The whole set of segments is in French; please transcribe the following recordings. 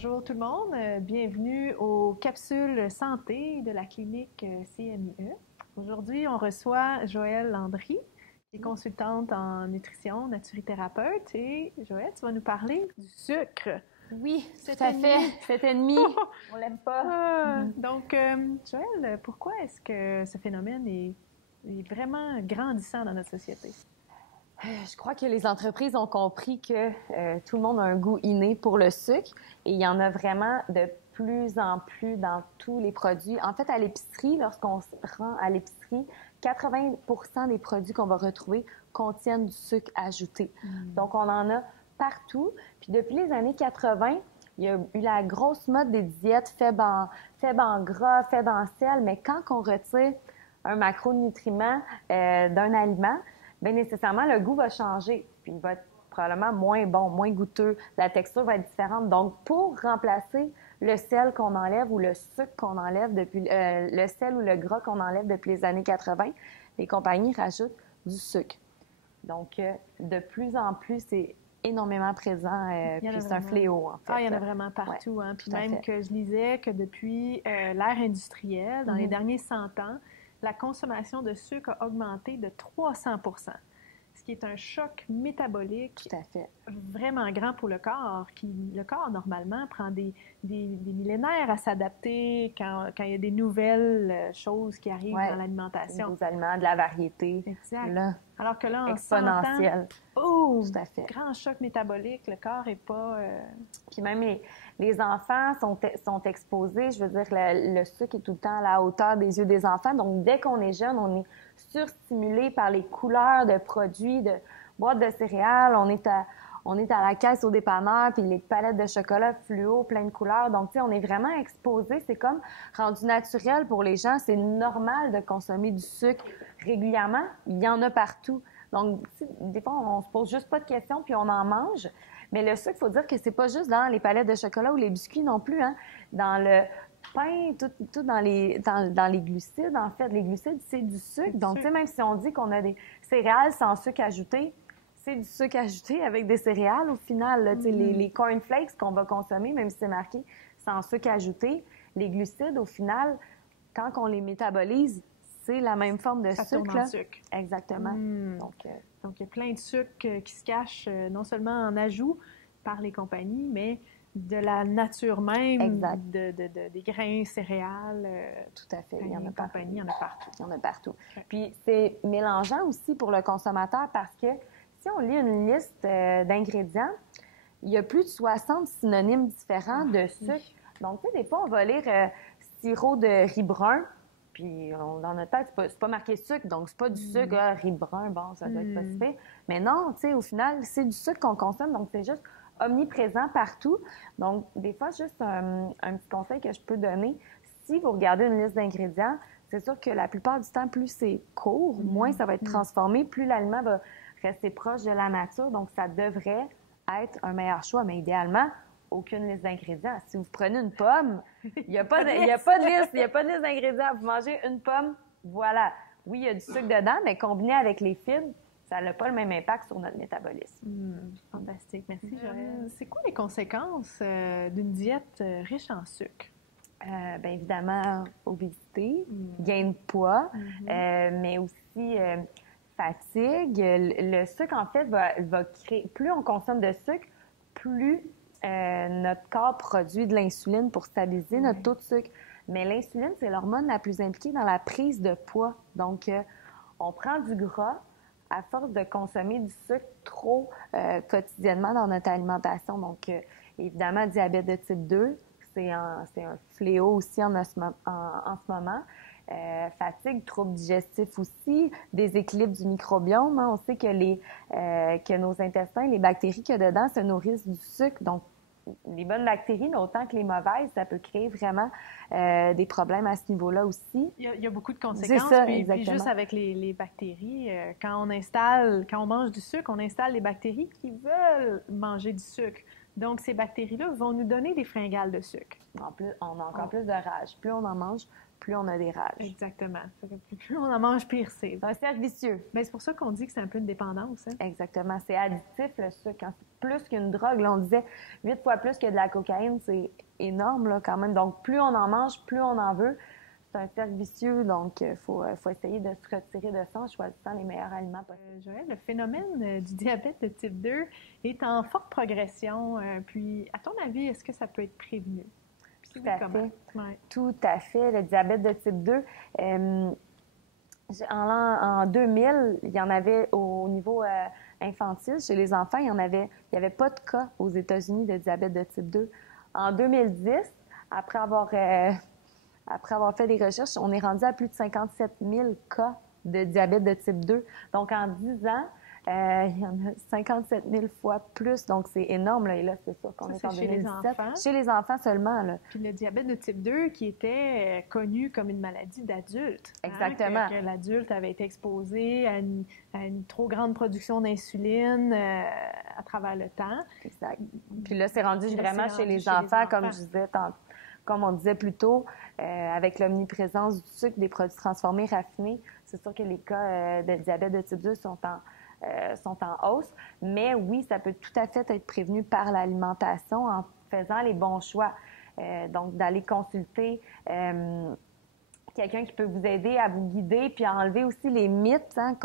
Bonjour tout le monde, bienvenue aux capsules santé de la clinique CMIE. Aujourd'hui, on reçoit Joëlle Landry, qui est consultante en nutrition, naturithérapeute. Et Joëlle, tu vas nous parler du sucre. Oui, tout à fait. Cet ennemi, on l'aime pas. Donc, Joëlle, pourquoi est-ce que ce phénomène est vraiment grandissant dans notre société? Je crois que les entreprises ont compris que tout le monde a un goût inné pour le sucre et il y en a vraiment de plus en plus dans tous les produits. En fait, à l'épicerie, lorsqu'on se rend à l'épicerie, 80% des produits qu'on va retrouver contiennent du sucre ajouté. Donc, on en a partout. Puis depuis les années 80, il y a eu la grosse mode des diètes faibles en gras, faibles en sel, mais quand on retire un macronutriment d'un aliment, bien nécessairement, le goût va changer, puis il va être probablement moins bon, moins goûteux. La texture va être différente. Donc, pour remplacer le sel qu'on enlève ou le sucre qu'on enlève depuis le sel ou le gras qu'on enlève depuis les années 80, les compagnies rajoutent du sucre. Donc, de plus en plus, c'est énormément présent, puis c'est un fléau, en fait. Ah, il y en a vraiment partout. Ouais, hein. Puis même que je lisais que depuis l'ère industrielle, dans les derniers 100 ans, la consommation de sucre a augmenté de 300%, ce qui est un choc métabolique Tout à fait. vraiment grand pour le corps. Le corps, normalement, prend des millénaires à s'adapter quand il y a des nouvelles choses qui arrivent dans l'alimentation. Des nouveaux aliments, de la variété. Exact. Là, alors que là, en exponentiel. 100 ans, oh, tout à fait. Grand choc métabolique, le corps n'est pas... Puis même les enfants sont exposés, je veux dire, le sucre est tout le temps à la hauteur des yeux des enfants. Donc, dès qu'on est jeune, on est surstimulé par les couleurs de produits, de boîtes de céréales. On est à la caisse au dépanneur, puis les palettes de chocolat fluo, plein de couleurs. Donc, tu sais, on est vraiment exposé. C'est comme rendu naturel pour les gens. C'est normal de consommer du sucre régulièrement. Il y en a partout. Donc, des fois, on se pose juste pas de questions, puis on en mange. Mais le sucre, il faut dire que c'est pas juste dans les palettes de chocolat ou les biscuits non plus, hein. Dans le pain, tout dans les glucides, en fait. Les glucides, c'est du sucre. Donc, tu sais, même si on dit qu'on a des céréales sans sucre ajouté, c'est du sucre ajouté avec des céréales au final. Là, les cornflakes qu'on va consommer, même si c'est marqué sans sucre ajouté, les glucides, au final, quand on les métabolise, c'est la même forme de sucre. Là. Sucre. Exactement. Donc, il y a plein de sucres qui se cachent non seulement en ajout par les compagnies, mais de la nature même, des grains, céréales. Tout à fait. Il y en a partout. Il y en a partout. Il y en a partout. Okay. Puis, c'est mélangeant aussi pour le consommateur parce que si on lit une liste d'ingrédients, il y a plus de 60 synonymes différents de sucre. Oui. Donc, tu sais, des fois, on va lire sirop de riz brun. Puis, dans notre tête, c'est pas marqué sucre, donc c'est pas du sucre, riz brun, bon, ça doit être pas si pire. Mais non, tu sais, au final, c'est du sucre qu'on consomme, donc c'est juste omniprésent partout. Donc, des fois, juste un petit conseil que je peux donner, si vous regardez une liste d'ingrédients, c'est sûr que la plupart du temps, plus c'est court, moins ça va être transformé, plus l'aliment va rester proche de la nature, donc ça devrait être un meilleur choix, mais idéalement, aucune liste d'ingrédients. Si vous prenez une pomme, il n'y a pas de liste d'ingrédients. Vous mangez une pomme, voilà. Oui, il y a du sucre dedans, mais combiné avec les fibres, ça n'a pas le même impact sur notre métabolisme. Fantastique. Merci, Joëlle. C'est quoi les conséquences d'une diète riche en sucre? Bien évidemment, obésité, gain de poids, mais aussi fatigue. Le sucre, en fait, va créer... Plus on consomme de sucre, plus notre corps produit de l'insuline pour stabiliser notre taux de sucre. Mais l'insuline, c'est l'hormone la plus impliquée dans la prise de poids. Donc, on prend du gras à force de consommer du sucre trop quotidiennement dans notre alimentation. Donc, évidemment, diabète de type 2, c'est un fléau aussi en ce moment. Fatigue, troubles digestifs aussi, déséquilibre du microbiome. Hein. On sait que nos intestins, les bactéries qu'il y a dedans se nourrissent du sucre. Donc, les bonnes bactéries, mais autant que les mauvaises, ça peut créer vraiment des problèmes à ce niveau-là aussi. Il y a beaucoup de conséquences. C'est ça, puis juste avec les bactéries, quand on mange du sucre, on installe les bactéries qui veulent manger du sucre. Donc, ces bactéries-là vont nous donner des fringales de sucre. En plus, on a encore plus de rage. Plus on en mange, plus on a des rages. Exactement. Plus on en mange, pire c'est. C'est un cercle vicieux. Ben, c'est pour ça qu'on dit que c'est un peu une dépendance. Hein? Exactement. C'est additif, le sucre. Hein. C'est plus qu'une drogue. Là, on disait 8 fois plus que de la cocaïne. C'est énorme là, quand même. Donc, plus on en mange, plus on en veut. C'est un cercle vicieux. Donc, il faut essayer de se retirer de ça en choisissant les meilleurs aliments possibles. Joël, le phénomène du diabète de type 2 est en forte progression. Puis, à ton avis, est-ce que ça peut être prévenu? Tout à fait. Ouais. Tout à fait. Le diabète de type 2, en 2000, il y en avait au niveau infantile, chez les enfants, il n'y avait pas de cas aux États-Unis de diabète de type 2. En 2010, après avoir fait des recherches, on est rendu à plus de 57 000 cas de diabète de type 2. Donc, en 10 ans, il y en a 57 000 fois plus. Donc, c'est énorme. Là. Et là, c'est sûr qu'on est en 2017. Chez les enfants seulement. Là. Puis le diabète de type 2 qui était connu comme une maladie d'adulte. Exactement. Que l'adulte avait été exposé à une trop grande production d'insuline à travers le temps. Exact. Puis là, c'est rendu vraiment chez les enfants, comme je disais comme on disait plus tôt, avec l'omniprésence du sucre, des produits transformés, raffinés, c'est sûr que les cas de diabète de type 2 sont en hausse. Mais oui, ça peut tout à fait être prévenu par l'alimentation en faisant les bons choix. Donc, d'aller consulter quelqu'un qui peut vous aider à vous guider, puis à enlever aussi les mythes, hein,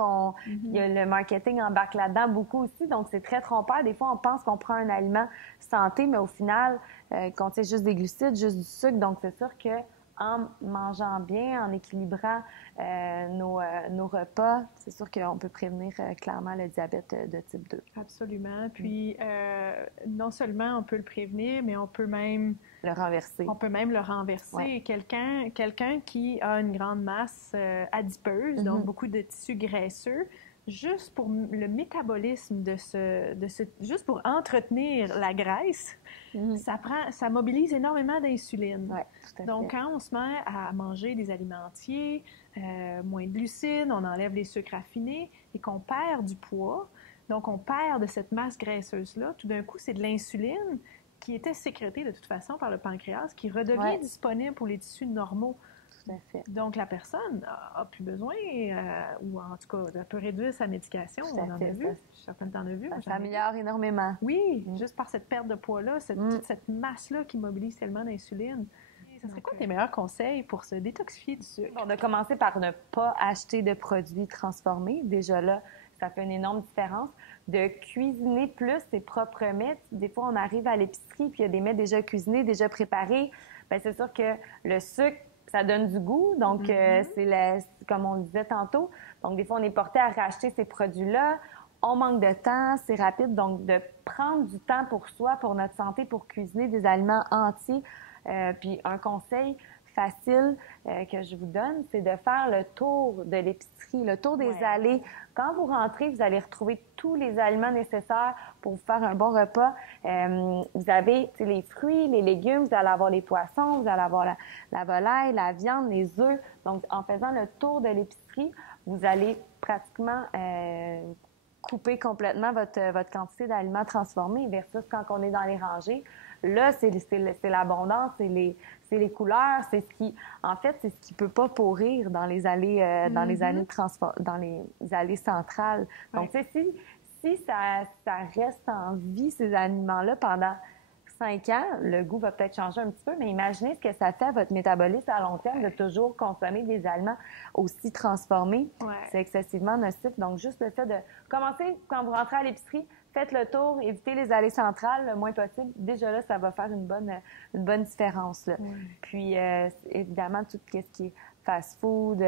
il y a le marketing embarque là-dedans beaucoup aussi, donc c'est très trompeur. Des fois, on pense qu'on prend un aliment santé, mais au final, il contient juste des glucides, juste du sucre, donc c'est sûr que en mangeant bien, en équilibrant nos repas, c'est sûr qu'on peut prévenir clairement le diabète de type 2. Absolument. Puis, non seulement on peut le prévenir, mais on peut même le renverser. On peut même le renverser. Ouais. Quelqu'un qui a une grande masse adipeuse, donc beaucoup de tissus graisseux, juste pour le métabolisme juste pour entretenir la graisse, ça mobilise énormément d'insuline. Ouais, tout à Donc, fait. quand on se met à manger des aliments entiers, moins de glucides, on enlève les sucres raffinés et qu'on perd du poids, donc on perd de cette masse graisseuse-là, tout d'un coup, c'est de l'insuline qui était sécrétée de toute façon par le pancréas, qui redevient disponible pour les tissus normaux. Tout à fait. Donc, la personne a plus besoin, ou en tout cas, elle peut réduire sa médication. On en a vu. Je suis certaine que tu en as vu. Ça améliore énormément. Oui, juste par cette perte de poids-là, toute cette masse-là qui mobilise tellement d'insuline. Ça serait quoi tes meilleurs conseils pour se détoxifier du sucre? On a commencé par ne pas acheter de produits transformés. Déjà là, ça fait une énorme différence. De cuisiner plus ses propres mets. Des fois, on arrive à l'épicerie puis il y a des mets déjà cuisinés, déjà préparés. Bien, c'est sûr que le sucre, ça donne du goût. Donc, c'est comme on le disait tantôt. Donc, des fois, on est porté à racheter ces produits-là. On manque de temps, c'est rapide. Donc, de prendre du temps pour soi, pour notre santé, pour cuisiner des aliments entiers. Puis, un conseil facile que je vous donne, c'est de faire le tour de l'épicerie, le tour des allées. Quand vous rentrez, vous allez retrouver tous les aliments nécessaires pour vous faire un bon repas. Vous avez les fruits, les légumes, vous allez avoir les poissons, vous allez avoir la volaille, la viande, les œufs. Donc, en faisant le tour de l'épicerie, vous allez pratiquement couper complètement votre quantité d'aliments transformés versus quand on est dans les rangées. Là, c'est l'abondance, c'est les couleurs, c'est ce qui peut pas pourrir dans les allées dans les allées centrales. Donc, tu sais, si ça reste en vie ces aliments-là pendant 5 ans, le goût va peut-être changer un petit peu, mais imaginez ce que ça fait à votre métabolisme à long terme de toujours consommer des aliments aussi transformés. C'est excessivement nocif. Donc, juste le fait de commencer quand vous rentrez à l'épicerie, faites le tour, évitez les allées centrales le moins possible. Déjà là, ça va faire une bonne différence. Là. Puis, évidemment, tout ce qui est fast-food,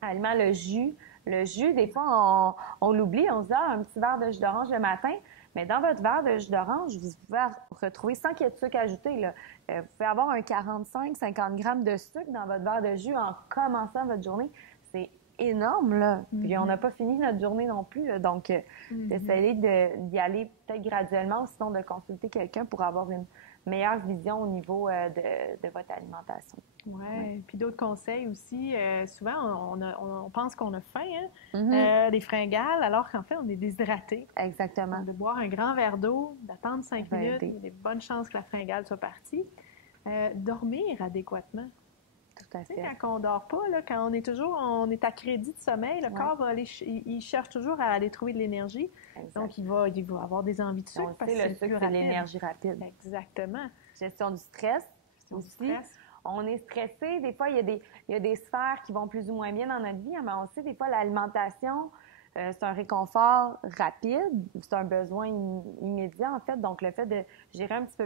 aliments, le jus. Le jus, des fois, on l'oublie. On se dit, un petit verre de jus d'orange le matin. Mais dans votre verre de jus d'orange, vous pouvez retrouver, sans qu'il y ait de sucre ajouté, là, vous pouvez avoir un 45-50 grammes de sucre dans votre verre de jus en commençant votre journée. C'est énorme, là. Puis on n'a pas fini notre journée non plus, là. Donc, essayez d'y aller peut-être graduellement, sinon de consulter quelqu'un pour avoir une meilleure vision au niveau de votre alimentation. Oui. Puis d'autres conseils aussi. Souvent, on pense qu'on a faim, hein? Des fringales, alors qu'en fait, on est déshydraté. Exactement. Donc, de boire un grand verre d'eau, d'attendre 5 minutes, il y a des bonnes chances que la fringale soit partie. Dormir adéquatement. Tout à Tu sais, fait. quand on dort pas, là, quand on est à crédit de sommeil, le corps va il cherche toujours à aller trouver de l'énergie. Exact. Donc, il va avoir des envies de On sucre parce sait, que c'est le le plus sucre, c'est rapide. l'énergie rapide. Exactement. Gestion du stress Gestion du aussi. stress. On est stressé. Des fois, il y a des sphères qui vont plus ou moins bien dans notre vie, mais on sait des fois l'alimentation, c'est un réconfort rapide, c'est un besoin immédiat en fait. Donc, le fait de gérer un petit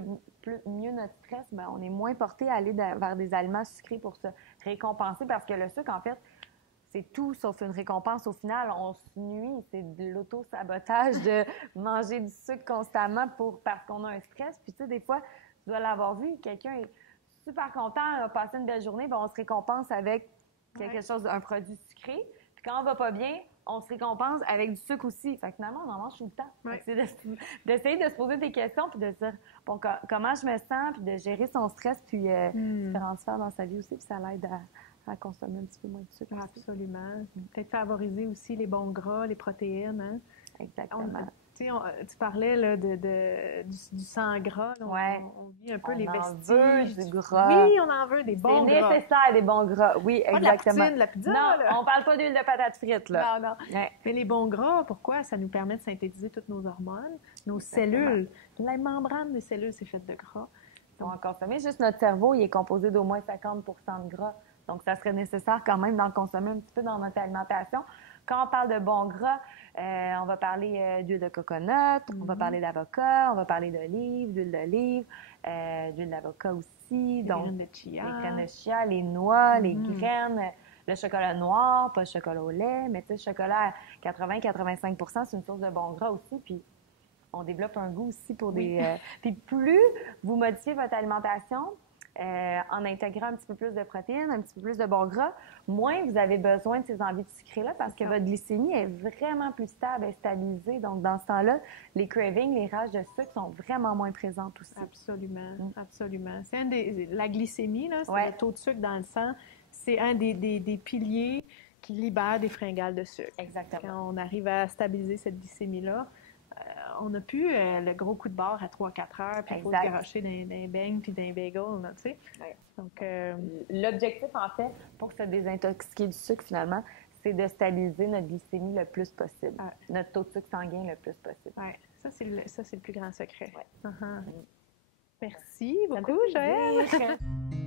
peu mieux notre stress, ben, on est moins porté à aller vers des aliments sucrés pour se récompenser parce que le sucre, en fait, c'est tout sauf une récompense. Au final, on se nuit. C'est de l'auto-sabotage de manger du sucre constamment parce qu'on a un stress. Puis, tu sais, des fois, tu dois l'avoir vu, quelqu'un est super content, a passé une belle journée, ben on se récompense avec quelque chose, un produit sucré. Puis quand on va pas bien, on se récompense avec du sucre aussi. Fait que finalement, on en mange tout le temps. Ouais. C'est d'essayer de se poser des questions puis de se dire, bon, comment je me sens, puis de gérer son stress, puis différentes sphères dans sa vie aussi, puis ça l'aide à consommer un petit peu moins de sucre. Absolument. Peut-être favoriser aussi les bons gras, les protéines. Hein? Exactement. Tu parlais là, du sang gras. Là, ouais. On vit un peu les vestiges. On en veut du gras. Oui, on en veut des bons gras. C'est nécessaire, des bons gras. Oui, pas exactement. De la poutine, de la pizza. Non, là. on parle pas d'huile de patate frite, là. Non. Ouais. Mais les bons gras, pourquoi? Ça nous permet de synthétiser toutes nos hormones, nos cellules. La membrane des cellules, c'est faite de gras. Donc, en consommer, juste notre cerveau, il est composé d'au moins 50 de gras. Donc, ça serait nécessaire quand même d'en consommer un petit peu dans notre alimentation. Quand on parle de bons gras, on va parler d'huile de coconut, on va parler d'avocat, on va parler d'olive, d'huile d'avocat aussi. Les graines de chia. Les graines de chia, les noix, les graines, le chocolat noir, pas le chocolat au lait, mais tu sais, le chocolat à 80-85 c'est une source de bons gras aussi. Puis, on développe un goût aussi pour des... puis plus vous modifiez votre alimentation, en intégrant un petit peu plus de protéines, un petit peu plus de bons gras, moins vous avez besoin de ces envies de sucré-là parce que votre glycémie est vraiment plus stable et stabilisée. Donc, dans ce temps-là, les cravings, les rages de sucre sont vraiment moins présentes aussi. Absolument, absolument. C'est la glycémie, là, c'est ouais. le taux de sucre dans le sang, c'est un des piliers qui libère des fringales de sucre. Exactement. Quand on arrive à stabiliser cette glycémie-là, on n'a plus le gros coup de barre à 3-4 heures, puis il faut se garocher d'un beignes puis d'un bagel, tu sais. Ouais. Donc, l'objectif, en fait, pour se désintoxiquer du sucre, finalement, c'est de stabiliser notre glycémie le plus possible, notre taux de sucre sanguin le plus possible. Oui, ça, c'est le plus grand secret. Ouais. Merci beaucoup, Joëlle!